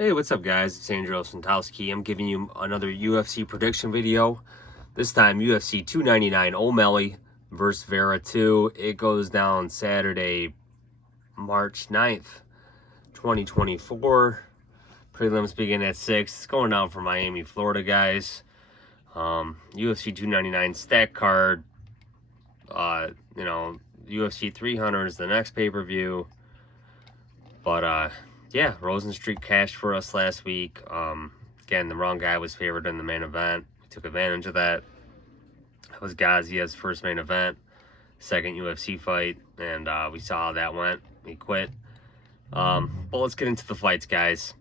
Hey, what's up guys? It's Andrew Santowski. I'm giving you another UFC prediction video. This time UFC 299 O'Malley versus Vera 2. It goes down Saturday, March 9th, 2024. Prelims begin at 6. It's going down for Miami, Florida, guys. UFC 299 stack card. UFC 300 is the next pay-per-view. But yeah, Rosenstreet cashed for us last week. Again, the wrong guy was favored in the main event. We took advantage of that. That was Gazia's first main event, second UFC fight, and we saw how that went. He quit. But let's get into the fights, guys.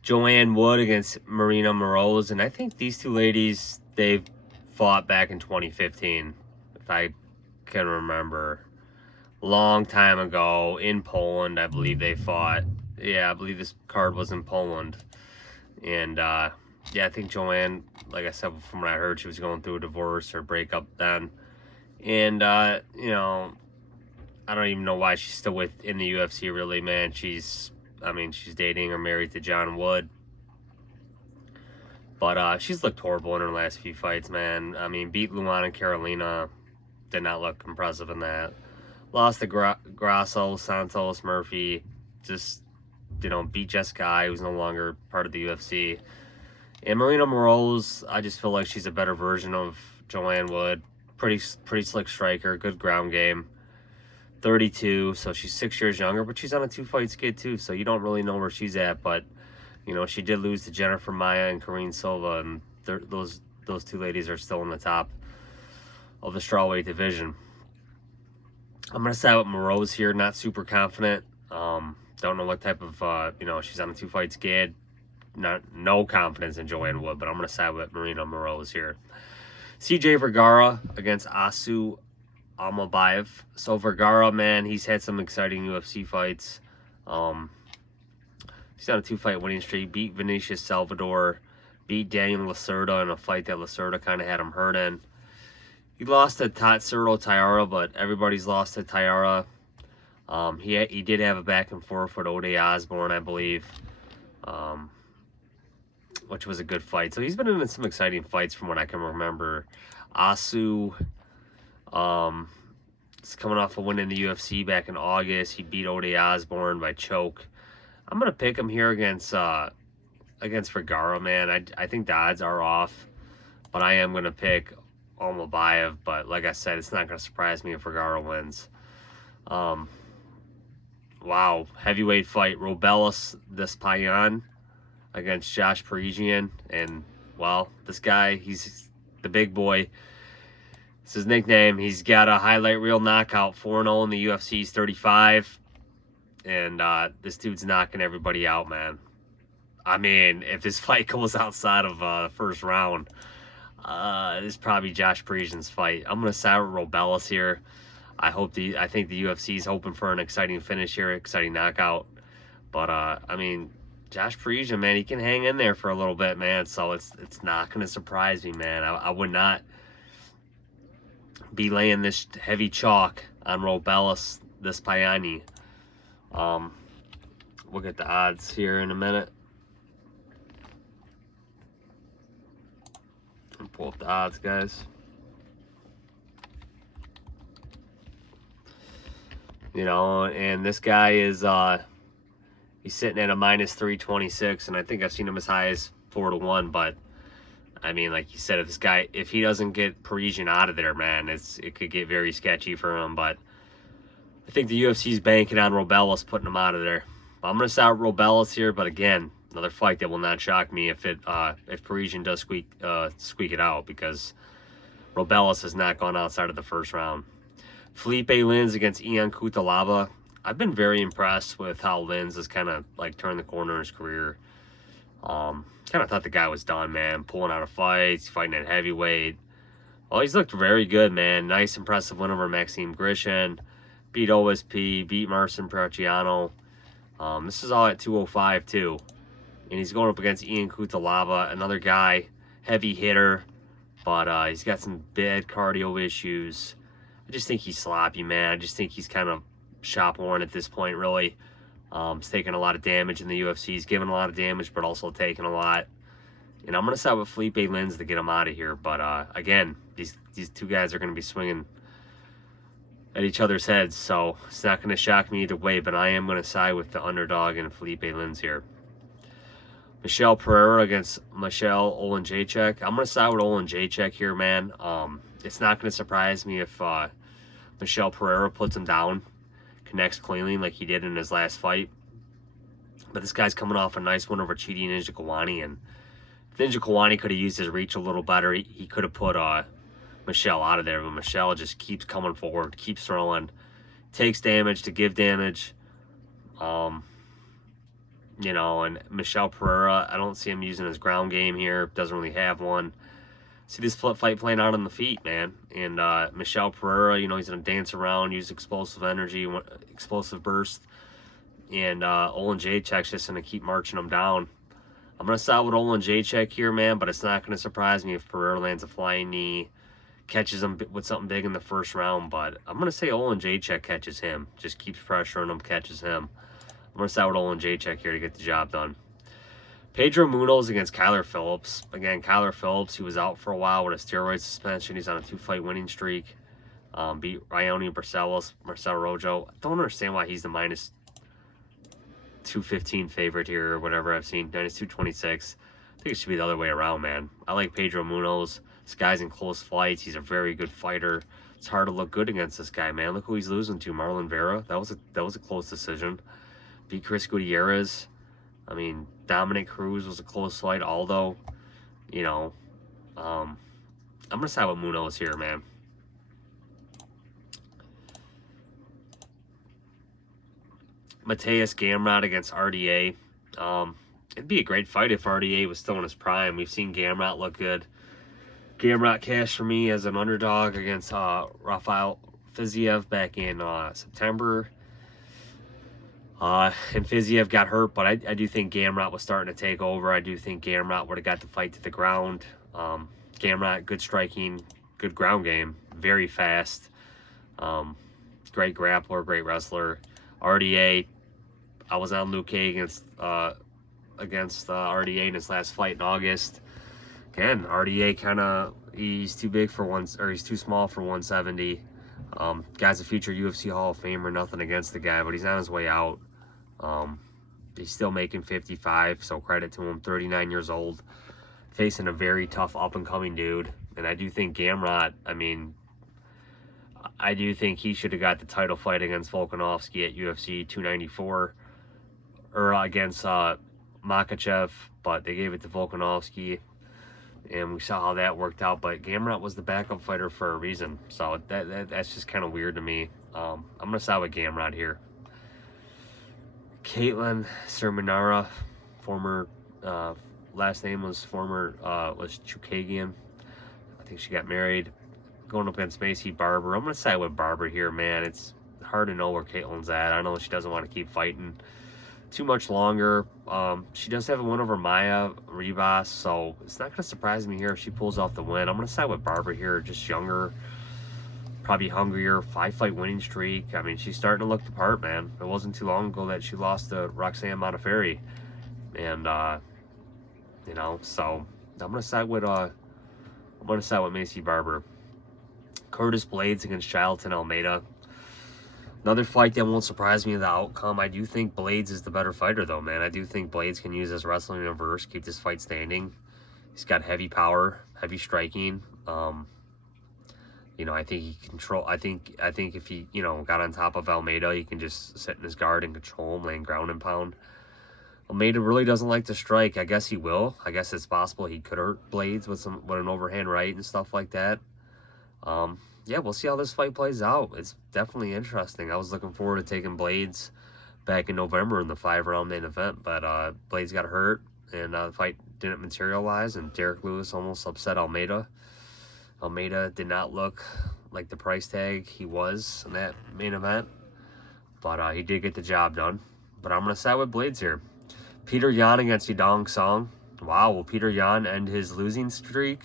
Joanne Wood against Marina Moroz, and I think these two ladies, they've fought back in 2015, if I can remember. Long time ago in Poland, I believe they fought. Yeah, I believe this card was in Poland. And yeah, I think Joanne, like I said, from what I heard, she was going through a divorce or breakup then. And I don't even know why she's still in the UFC, really, man. She's dating or married to John Wood. But she's looked horrible in her last few fights, man. I mean, beat Luana and Carolina. Did not look impressive in that. Lost to Grasso, Santos, Murphy. Just, beat Jessica, who's no longer part of the UFC. And Marina Moroz, I just feel like she's a better version of Joanne Wood. Pretty slick striker, good ground game. 32, so she's 6 years younger, but she's on a 2-fight skid too, so you don't really know where she's at. But, she did lose to Jennifer Maia and Karine Silva, and those two ladies are still in the top of the strawweight division. I'm going to side with Moroz here, not super confident. Don't know what type of, she's on a 2-fight skid. No confidence in Joanne Wood, but I'm going to side with Marina Moroz here. CJ Vergara against Asu Almabaev. So Vergara, man, he's had some exciting UFC fights. He's on a 2-fight winning streak. Beat Vinicius Salvador. Beat Daniel Lacerda in a fight that Lacerda kind of had him hurt in. He lost to Tatsuro Taira, but everybody's lost to Taira. He did have a back and forth with Ode Osborne, I believe, which was a good fight. So he's been in some exciting fights from what I can remember. Asu is coming off a win in the UFC back in August. He beat Ode Osborne by choke. I'm going to pick him here against Vergara, man. I think the odds are off, but I am going to pick Almabaev, but like I said, it's not going to surprise me if Vergara wins. Wow, heavyweight fight, Robelis Despaigne against Josh Parisian, and well, this guy, he's the big boy. It's his nickname. He's got a highlight reel knockout, 4-0 in the UFC. He's 35, and this dude's knocking everybody out, man. I mean, if this fight goes outside of the first round, this is probably Josh Parisian's fight. I'm going to side with Robelis here. I think the UFC is hoping for an exciting finish here, exciting knockout. But, Josh Parisian, man, he can hang in there for a little bit, man. So it's not going to surprise me, man. I would not be laying this heavy chalk on Robelis Despaigne. We'll get the odds here in a minute. Pull up the odds, guys. And this guy is he's sitting at a -326, and I think I've seen him as high as 4-1. But I mean, like you said, if he doesn't get Parisian out of there, man, it could get very sketchy for him. But I think the UFC's banking on Robelis putting him out of there. I'm gonna side with Robelis here, but again, another fight that will not shock me if Parisian does squeak it out, because Robelis has not gone outside of the first round. Felipe Lins against Ian Cutelaba. I've been very impressed with how Lins has kind of like turned the corner in his career. Kind of thought the guy was done, man. Pulling out of fights, fighting at heavyweight. Well, he's looked very good, man. Nice, impressive win over Maxime Grishin. Beat OSP, beat Marcin Preciado. This is all at 205 too. And he's going up against Ian Cutelaba, another guy, heavy hitter, but he's got some bad cardio issues. I just think he's sloppy, man. I just think he's kind of shop worn at this point, really. He's taking a lot of damage in the UFC. He's giving a lot of damage, but also taking a lot. And I'm going to side with Felipe Lins to get him out of here. But, again, these two guys are going to be swinging at each other's heads. So it's not going to shock me either way. But I am going to side with the underdog and Felipe Lins here. Michelle Pereira against Michelle Oleksiejczuk. I'm going to side with Oleksiejczuk here, man. It's not going to surprise me if Michelle Pereira puts him down, connects cleanly like he did in his last fight. But this guy's coming off a nice win over Chidi Njokuani, and Njokuani could have used his reach a little better. He could have put Michelle out of there, but Michelle just keeps coming forward, keeps throwing, takes damage to give damage. You know, and Michelle Pereira, I don't see him using his ground game here. Doesn't really have one. See this fight playing out on the feet, man. And Michelle Pereira, you know, he's going to dance around, use explosive energy, explosive burst. And Oleksiejczuk's just going to keep marching him down. I'm going to side with Oleksiejczuk here, man, but it's not going to surprise me if Pereira lands a flying knee, catches him with something big in the first round. But I'm going to say Oleksiejczuk catches him. Just keeps pressuring him, catches him. I'm going to side with Oleksiejczuk here to get the job done. Pedro Munhoz against Kyler Phillips. Again, Kyler Phillips, he was out for a while with a steroid suspension. He's on a 2-fight winning streak. Beat Raoni Barcelos, Marcelo Rojo. I don't understand why he's the minus 215 favorite here or whatever I've seen. Minus 226. I think it should be the other way around, man. I like Pedro Munhoz. This guy's in close fights. He's a very good fighter. It's hard to look good against this guy, man. Look who he's losing to, Marlon Vera. That was a close decision. Beat Chris Gutierrez. I mean, Dominic Cruz was a close fight. Aldo, you know, I'm going to side with Munhoz here, man. Mateus Gamrot against RDA. It'd be a great fight if RDA was still in his prime. We've seen Gamrot look good. Gamrot cashed for me as an underdog against Rafael Fiziev back in September. And Fiziev got hurt, but I do think Gamrot was starting to take over. I do think Gamrot would have got the fight to the ground. Gamrot, good striking, good ground game, very fast. Great grappler, great wrestler. RDA, I was on Luke K against RDA in his last fight in August. Again, RDA he's too big for he's too small for 170. Guy's a future UFC Hall of Famer, nothing against the guy, but he's on his way out. He's still making 55, so credit to him. 39 years old, facing a very tough up-and-coming dude. And I do think Gamrot, I do think he should have got the title fight against Volkanovski at UFC 294, or against Makhachev, but they gave it to Volkanovski, and we saw how that worked out. But Gamrot was the backup fighter for a reason, so that's just kind of weird to me. I'm going to side with Gamrot here. Caitlin Sermonara, former, last name was Chukagian. I think she got married. Going up against Macy Barber. I'm going to side with Barber here, man. It's hard to know where Caitlin's at. I know she doesn't want to keep fighting too much longer. She does have a win over Maya Ribas, so it's not going to surprise me here if she pulls off the win. I'm going to side with Barber here, just younger, probably hungrier, 5-fight winning streak. I mean, she's starting to look the part, man. It wasn't too long ago that she lost to Roxanne Modafferi, and you know, so I'm going to side with Macy Barber. Curtis Blaydes against Charlton Almeida. Another fight that won't surprise me in the outcome. I do think Blaydes is the better fighter, though, man. I do think Blaydes can use his wrestling in reverse, keep this fight standing. He's got heavy power, heavy striking. You know, I think he control. I think if he, you know, got on top of Almeida, he can just sit in his guard and control him, laying ground and pound. Almeida really doesn't like to strike. I guess he will. I guess it's possible he could hurt Blaydes with an overhand right and stuff like that. Yeah, we'll see how this fight plays out. It's definitely interesting. I was looking forward to taking Blaydes back in November in the 5-round main event, but Blaydes got hurt, and the fight didn't materialize, and Derek Lewis almost upset Almeida. Almeida did not look like the price tag he was in that main event, but he did get the job done. But I'm going to side with Blaydes here. Peter Yan against Yadong Song. Wow, will Peter Yan end his losing streak?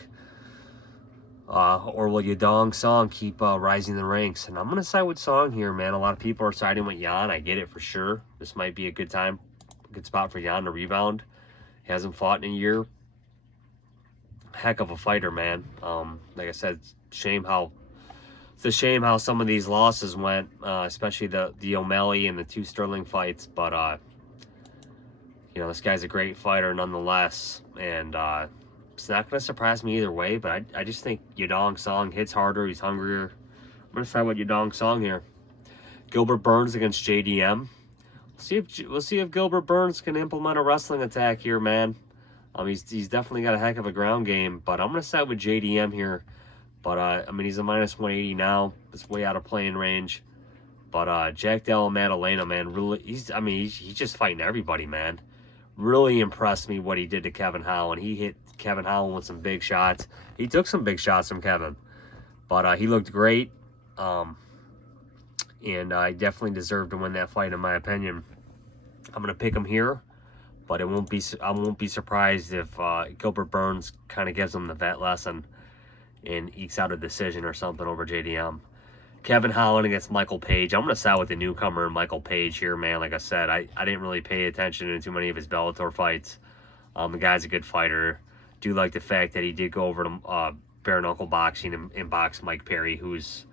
Or will Yadong Song keep rising the ranks? And I'm going to side with Song here, man. A lot of people are siding with Yan. I get it for sure. This might be a good time, good spot for Yan to rebound. He hasn't fought in a year. Heck of a fighter, man. Like I said, it's a shame how some of these losses went, especially the O'Malley and the 2 Sterling fights. But you know, this guy's a great fighter nonetheless, and it's not going to surprise me either way. But I just think Yadong Song hits harder. He's hungrier. I'm going to side with Yadong Song here. Gilbert Burns against JDM. We'll see if Gilbert Burns can implement a wrestling attack here, man. He's definitely got a heck of a ground game, but I'm going to side with JDM here. But, I mean, he's a minus 180 now. It's way out of playing range. But, Jack Della Maddalena, man, really, he's just fighting everybody, man. Really impressed me what he did to Kevin Holland. He hit Kevin Holland with some big shots. He took some big shots from Kevin. But, he looked great. And he definitely deserved to win that fight, in my opinion. I'm going to pick him here. But I won't be surprised if Gilbert Burns kind of gives him the vet lesson and ekes out a decision or something over JDM. Kevin Holland against Michael Page. I'm going to side with the newcomer, Michael Page here, man. Like I said, I didn't really pay attention to too many of his Bellator fights. The guy's a good fighter. Do like the fact that he did go over to bare knuckle boxing and box Mike Perry, who's,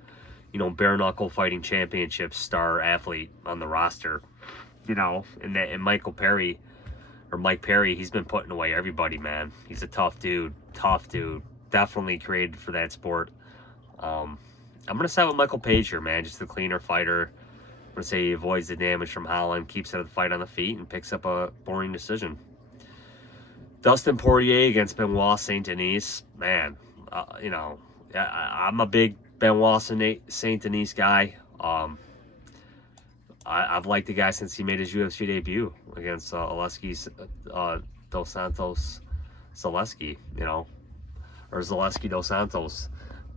you know, bare knuckle fighting championship star athlete on the roster. You know, and Michael Perry, or Mike Perry, he's been putting away everybody, man. He's a tough dude. Definitely created for that sport. I'm going to side with Michael Page here, man. Just a cleaner fighter. I'm going to say he avoids the damage from Holland, keeps the fight on the feet, and picks up a boring decision. Dustin Poirier against Benoit Saint Denis. Man, you know, I'm a big Benoit Saint Denis guy. I've liked the guy since he made his UFC debut against Oleksiejczuk Dos Santos Zaleski, you know, or Zaleski Dos Santos.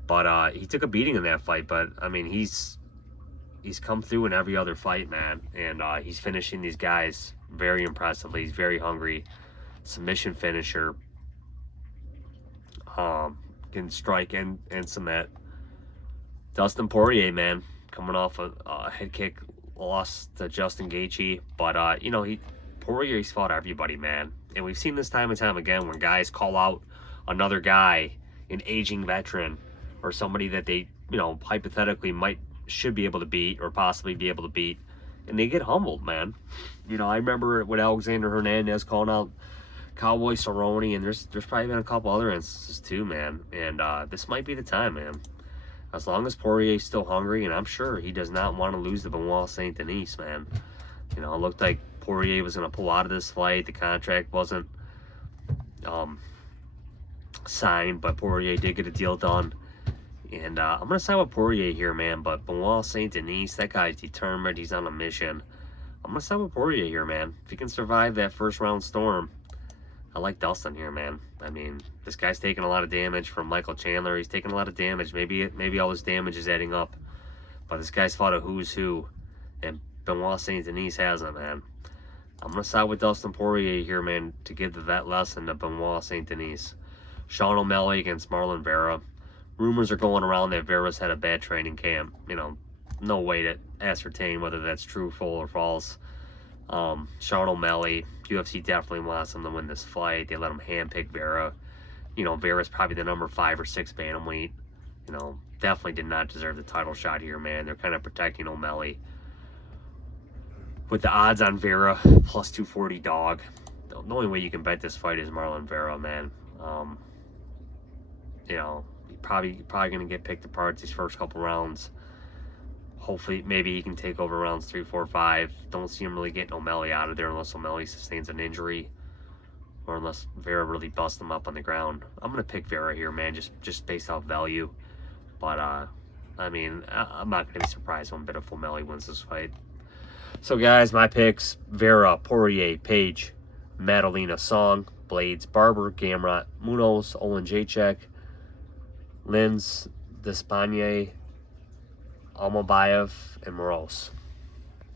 But he took a beating in that fight. But I mean, he's come through in every other fight, man, and he's finishing these guys very impressively. He's very hungry, submission finisher. Can strike and submit. Dustin Poirier, man, coming off a head kick loss to Justin Gaethje, but you know, Poirier's fought everybody, man, and we've seen this time and time again when guys call out another guy, an aging veteran, or somebody that they, you know, hypothetically should be able to beat or possibly be able to beat, and they get humbled, man. You know, I remember with Alexander Hernandez calling out Cowboy Cerrone, and there's probably been a couple other instances too, man, and this might be the time, man. As long as Poirier's still hungry, and I'm sure he does not want to lose to Benoit Saint Denis, man. You know, it looked like Poirier was going to pull out of this fight. The contract wasn't signed, but Poirier did get a deal done. And I'm going to side with Poirier here, man. But Benoit Saint Denis, that guy's determined. He's on a mission. I'm going to side with Poirier here, man. If he can survive that first round storm, I like Dustin here, man. I mean, this guy's taking a lot of damage from Michael Chandler. He's taking a lot of damage. Maybe all this damage is adding up. But this guy's fought a who's who. And Benoit Saint Denis hasn't, man. I'm going to side with Dustin Poirier here, man, to give the vet lesson to Benoit Saint Denis. Sean O'Malley against Marlon Vera. Rumors are going around that Vera's had a bad training camp. You know, no way to ascertain whether that's true, full, or false. Sean O'Malley, UFC definitely wants him to win this fight. They let him handpick Vera. You know, Vera's probably the number 5 or 6 bantamweight. You know, definitely did not deserve the title shot here, man. They're kind of protecting O'Malley. With the odds on Vera, plus 240 dog. The only way you can bet this fight is Marlon Vera, man. You know, probably going to get picked apart these first couple rounds. Hopefully, maybe he can take over rounds 3, 4, 5. Don't see him really getting O'Malley out of there unless O'Malley sustains an injury, or unless Vera really busts him up on the ground. I'm going to pick Vera here, man, just based off value. But, I mean, I'm not going to be surprised one bit if O'Malley wins this fight. So, guys, my picks: Vera, Poirier, Page, Maddalena, Song, Blaydes, Barber, Gamrot, Munhoz, Oleksiejczuk, Despaigne, Almabaev, and Moroz.